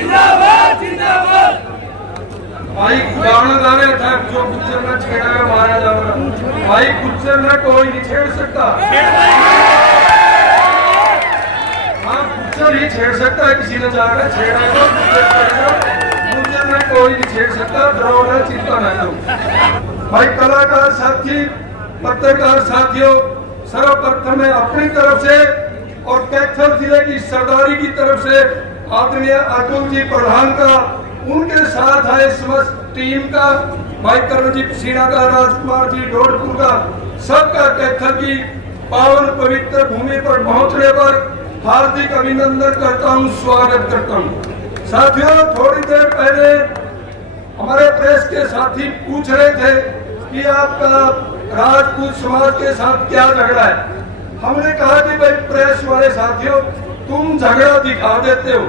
जिंदाबाद जिंदाबाद। भाई गाना गा रहे थे जो गुज्जर ने छेड़ा है मारा जाएगा। भाई गुज्जर ने कोई नहीं छेड़ सकता। हाँ गुज्जर ही छेड़ सकता है, किसी ने जाकर छेड़ा तो गुज्जर ने कोई नहीं छेड़ सकता। डरो ना, चिंता न करो। भाई कलाकार साथी, पत्रकार साथियों, सर्वप्रथम मैं अपनी तरफ से और कैथल जिले की सरदारी की तरफ से आदरणीय अतुल जी प्रधान का, उनके साथ आए समस्त टीम का, भाई करणजीत सिन्हा का, राजकुमार जी डोडपुर का, सबका कैथल की पावन पवित्र भूमि पर पहुंचने पर हार्दिक अभिनंदन करता हूं, स्वागत करता हूं। साथियों, थोड़ी देर पहले हमारे प्रेस के साथी पूछ रहे थे कि आपका राजपूत समाज के साथ क्या झगड़ा है। हमने कहा कि भाई प्रेस वाले साथियों, तुम झगड़ा दिखा देते हो,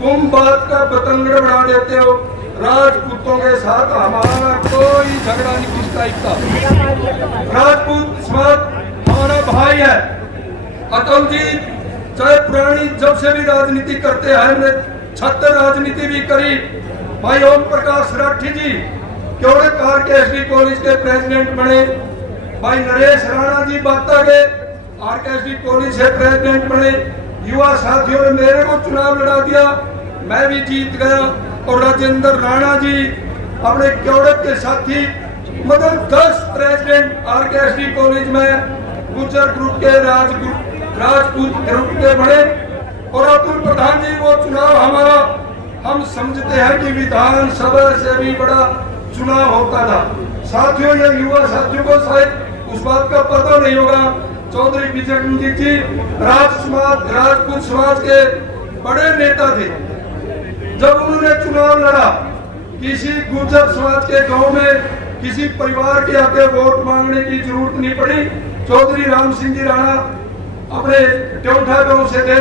तुम बात का बतंगड़ बना देते हो। राजपूतों के साथ हमारा कोई झगड़ा नहीं किस टाइप का। राजपूत समाज हमारा भाई है। अतुल जी चाहे पुरानी जब से भी राजनीति करते हैं, हमने 76 राजनीति भी करी। भाई ओम प्रकाश राठी जी क्योड़े कार के एसडी कॉलेज के प्रेसिडेंट बने। भाई नरेश राणा जी बाता के आरकेएसडी कॉलेज से प्रेसिडेंट बने। युवा साथियों ने मेरे को चुनाव लड़ा दिया, मैं भी जीत गया। और राजेंद्र राणा जी अपने क्योड़े के साथी, मतलब 10 प्रेसिडेंट आरकेएसडी कॉलेज में गुर्जर ग्रुप के, राजपूत ग्रुप के बने। और अतुल प्रधान जी वो चुनाव हमारा, हम समझते हैं कि विधानसभा से भी बड़ा चुनाव होता था। साथियों, ये युवा साथियों को शायद उस बात का पता नहीं होगा, चौधरी विजय जी राजपूत समाज के बड़े नेता थे। जब उन्होंने चुनाव लड़ा, किसी गुर्जर समाज के गांव में किसी परिवार के आगे वोट मांगने की जरूरत नहीं पड़ी। चौधरी राम सिंह जी राणा अपने ट्योठा गांव से थे।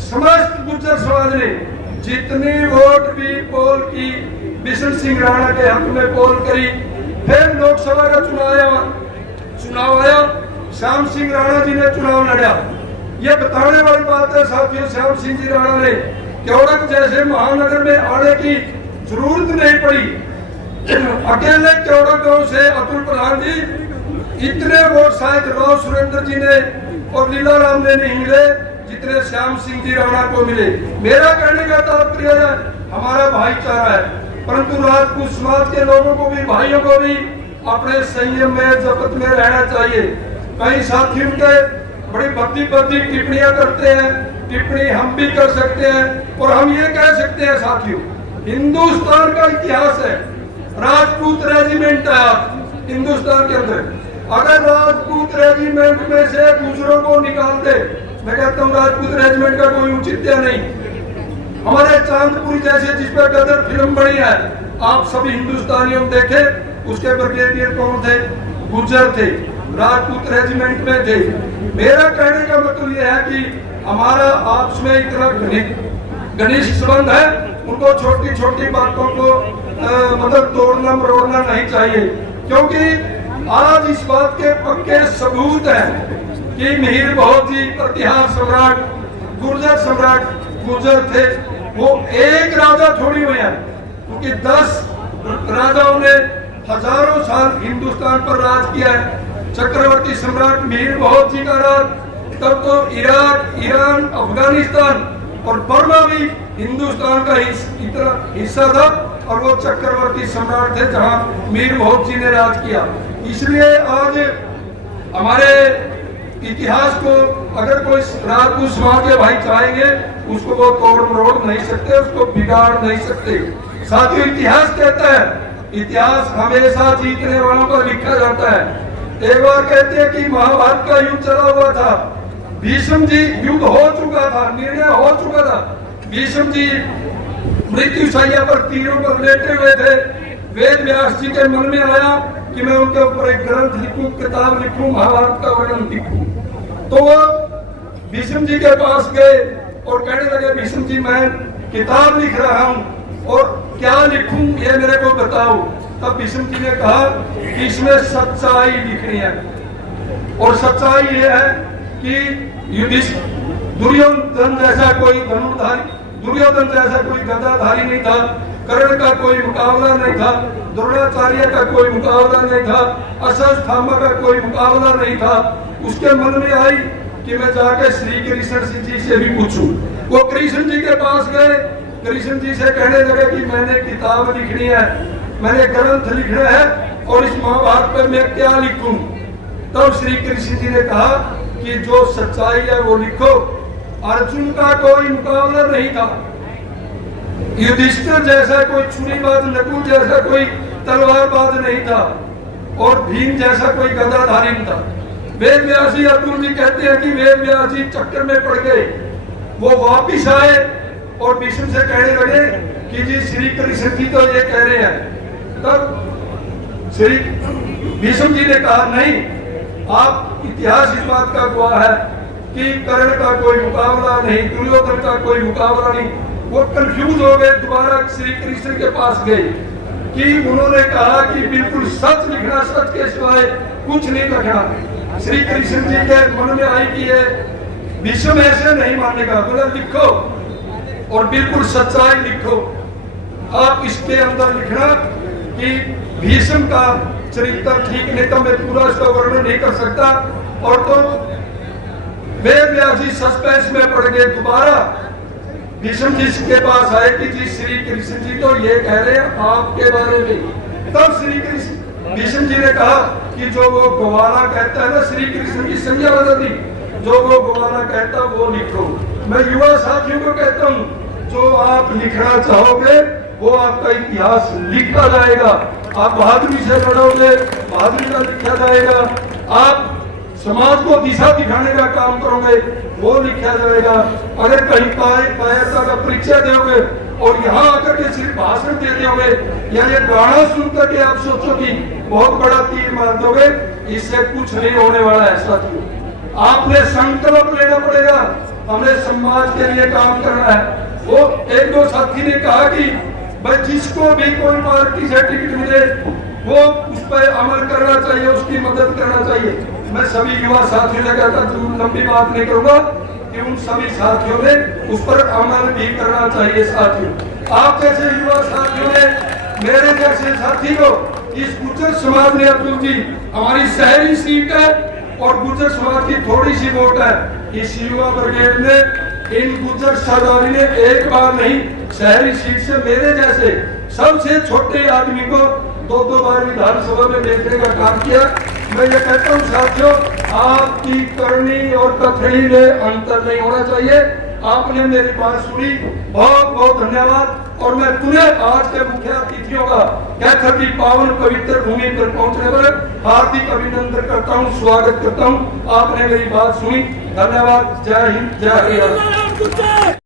समस्त गुर्जर समाज ने जितनी वोट भी पोल की बिशन सिंह राणा के हक में पोल करी। फिर लोकसभा का चुनाव आया, श्याम सिंह राणा जी ने चुनाव लड़ा। ये बताने वाली बात है साथियों, श्याम सिंह जी राणा ने क्योड़क जैसे महानगर में आने की जरूरत नहीं पड़ी। अकेले क्योड़क गांव से अतुल प्रधान जी इतने वोट शायद राव सुरेंद्र जी ने और लीला राम ने नहीं मिले जितने श्याम सिंह जी राणा को मिले। मेरा कहने का तात्पर्य है, हमारा भाईचारा है, परंतु राजपूत समाज के लोगों को भी, भाइयों को भी अपने संयम में, जब्त में रहना चाहिए। कई साथी उनके बड़ी भद्दी टिप्पणियां करते हैं, टिप्पणी हम भी कर सकते हैं। और हम ये कह सकते हैं साथियों, हिंदुस्तान का इतिहास है, राजपूत रेजिमेंट आया हिंदुस्तान के अंदर। अगर राजपूत रेजिमेंट में से गुजरों को निकाल दे, मैं कहता हूँ राजपूत रेजिमेंट का कोई औचित्य नहीं। हमारे चांदपुरी जैसे जिस पर गदर फिल्म बनी है, आप सभी हिंदुस्तानियों देखे, उसके ब्रिगेडियर कौन थे? गुर्जर थे, राजपूत रेजिमेंट में थे। मेरा कहने का मतलब यह है कि हमारा आपस में इतना घनिष्ठ संबंध है, उनको छोटी छोटी बातों को मतलब तोड़ना मरोड़ना नहीं चाहिए। क्योंकि आज इस बात के पक्के सबूत हैं कि मिहिर बहुत ही प्रतिहार सम्राट, गुर्जर सम्राट गुर्जर थे। वो एक राजा थोड़ी हुए हैं, क्योंकि 10 राजाओं ने हजारों साल हिंदुस्तान पर राज किया है। चक्रवर्ती सम्राट मिहिर बहुत जी का राज, तब तो इराक, ईरान, अफगानिस्तान और बर्मा भी हिंदुस्तान का इतना हिस्सा था। और वो चक्रवर्ती सम्राट थे जहां मीर बहुत जी ने राज किया। इसलिए आज हमारे इतिहास को अगर कोई राजपूत समाज के भाई चाहेंगे, उसको वो तोड़ मरोड़ नहीं सकते, उसको बिगाड़ नहीं सकते। साथियों, इतिहास कहता है, इतिहास हमेशा जीतने वालों का लिखा जाता है। एक बार कहते हैं कि महाभारत का युद्ध चला हुआ था, भीष्म जी, युद्ध हो चुका था, निर्णय हो चुका था। भीष्म जी मृत्यु शैया पर तीरों पर लेटे हुए थे। वेद व्यास जी के मन में आया कि मैं उनके ऊपर एक ग्रंथ लिखूं, किताब लिखूं, महाभारत का वर्णन लिखूं। तो वो भीष्म जी के पास गए और कहने लगे, भीष्म जी मैं किताब लिख रहा हूं और क्या लिखूं ये मेरे को बताओ। तब भीष्म जी ने कहा कि इसमें सच्चाई लिखनी है, और सच्चाई ये है कि युधिष्ठिर दुर्योधन जैसा कोई धनुर्धारी दुर्योधन जैसा कोई गदाधारी नहीं था, कर्ण का कोई मुकाबला नहीं था, द्रोणाचार्य का कोई मुकाबला नहीं था, अश्वत्थामा का कोई मुकाबला नहीं था। उसके मन में आई कि मैं जाकर श्री कृष्ण जी से भी पूछूं। वो कृष्ण जी के पास गए, कृष्ण जी से कहने लगे कि मैंने किताब लिखनी है, मैंने ग्रंथ लिखना है और इस महाभारत पर मैं क्या लिखूं। तब श्री कृष्ण जी ने कहा कि जो सच्चाई है वो लिखो। अर्जुन का कोई मुकाबला नहीं था, युधिष्ठिर जैसा कोई छुरीबाज, नकुल जैसा कोई तलवारबाज नहीं था और भीम जैसा कोई गदाधारी नहीं था। वेद व्यास जी, अर्जुन जी कहते हैं कि वेद व्यास जी चक्कर में पड़ गए। वो वापिस आए और भीष्म से कहने लगे कि जी श्री कृष्ण जी तो ये कह रहे हैं। तब श्री भीष्म जी ने कहा नहीं, आप इतिहास इस बात का गवाह है कि कर्ण का कोई मुकाबला नहीं, दुर्योधन का कोई मुकाबला नहीं। वो कंफ्यूज हो गए, दोबारा श्री कृष्ण के पास गए कि उन्होंने कहा कि बिल्कुल सच लिखना, सच के सिवाय कुछ नहीं लिखना। श्री कृष्ण जी के मन में आई कि ये भीष्म ऐसे नहीं मानेगा, बोला लिखो और बिल्कुल सच्चाई लिखो। आप इसके अंदर लिखना कि भीष्म का चरित्र ठीक नहीं, तो मैं पूरा इसका वर्णन नहीं कर सकता। और तो वेद व्यास जी सस्पेंस में पड़ गए। दोबारा भीष्म जी के पास आए कि जी श्री कृष्ण जी तो ये कह रहे हैं आपके बारे में। तब श्री कृष्ण भीष्म जी ने कहा कि जो वो गवारा कहता है ना, श्री कृष्ण की संज्ञा बदल दी, जो वो गवारा कहता वो लिखो। मैं युवा साथियों को कहता हूँ, जो आप लिखना चाहोगे वो आपका इतिहास लिखा जाएगा। आप बहादुरी से लड़ोगे, बहादुरी का लिखा जाएगा। आप समाज को दिशा दिखाने का काम करोगे, वो लिखा जाएगा। अगर कहीं कायरता का परिचय दोगे और यहाँ आकर के सिर्फ भाषण दे दोगे या ये गाना सुन करके आप सोचो कि बहुत बड़ा तीर मार दोगे, इससे कुछ नहीं होने वाला है साथियों। आपने संकल्प लेना पड़ेगा, हमें समाज के लिए काम करना है। वो एक दो साथी ने कहा कि भाई जिसको भी कोई पार्टी से टिकट मिले वो उस पर अमल करना चाहिए, उसकी मदद करना चाहिए। मैं सभी युवा साथियों से कहता हूँ, लंबी बात नहीं करूंगा, कि उन सभी साथियों ने उस पर अमल भी करना चाहिए। साथियों, आप जैसे युवा साथियों ने, मेरे जैसे साथी को, इस गुर्जर समाज ने, अब्दुल जी हमारी शहरी सीट है और गुर्जर समाज की थोड़ी सी वोट है, इस युवा ब्रिगेड ने इन गुर्जर सरदारी ने एक बार नहीं, शहरी सीट से मेरे जैसे सबसे छोटे आदमी को 2-2 बार विधानसभा में देखने का काम किया। मैं ये कहता हूँ साथियों, आपकी करनी और कथनी में अंतर नहीं होना चाहिए। आपने मेरी बात सुनी, बहुत बहुत धन्यवाद। और मैं पुनः आज के मुख्य अतिथियों का कैथर की पावन पवित्र भूमि पर पहुंचने पर हार्दिक अभिनंदन करता हूं, स्वागत करता हूं। आपने मेरी बात सुनी, धन्यवाद। जय हिंद, जय हरियाणा।